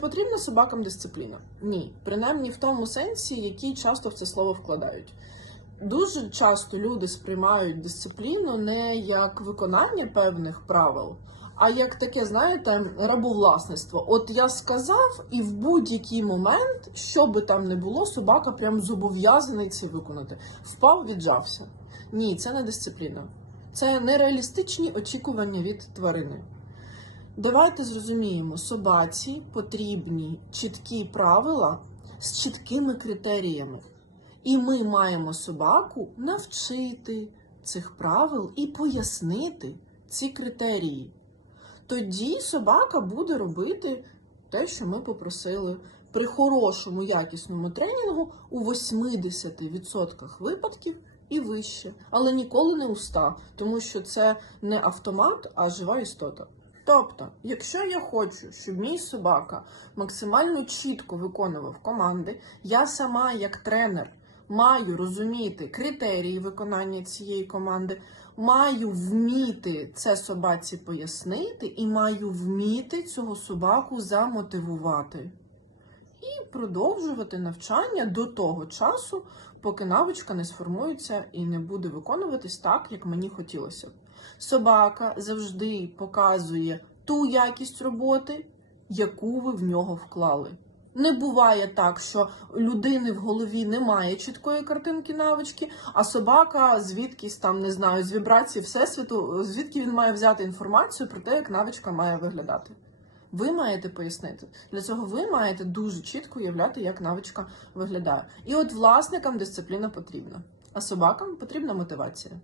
Потрібна собакам дисципліна? Ні. Принаймні в тому сенсі, який часто в це слово вкладають. Дуже часто люди сприймають дисципліну не як виконання певних правил, а як таке, знаєте, рабовласництво. От я сказав, і в будь-який момент, що би там не було, собака прям зобов'язаний це виконати. Впав, віджався. Ні, це не дисципліна. Це нереалістичні очікування від тварини. Давайте зрозуміємо, собаці потрібні чіткі правила з чіткими критеріями. І ми маємо собаку навчити цих правил і пояснити ці критерії. Тоді собака буде робити те, що ми попросили. При хорошому якісному тренінгу у 80% випадків і вище, але ніколи не у 100, тому що це не автомат, а жива істота. Тобто, якщо я хочу, щоб мій собака максимально чітко виконував команди, я сама як тренер маю розуміти критерії виконання цієї команди, маю вміти це собаці пояснити і маю вміти цього собаку замотивувати. І продовжувати навчання до того часу, поки навичка не сформується і не буде виконуватись так, як мені хотілося. Собака завжди показує ту якість роботи, яку ви в нього вклали. Не буває так, що людини в голові немає чіткої картинки навички, а собака звідкись там не знаю з вібрації всесвіту, звідки він має взяти інформацію про те, як навичка має виглядати. Ви маєте пояснити. Для цього ви маєте дуже чітко уявляти, як навичка виглядає. І от власникам дисципліна потрібна, а собакам потрібна мотивація.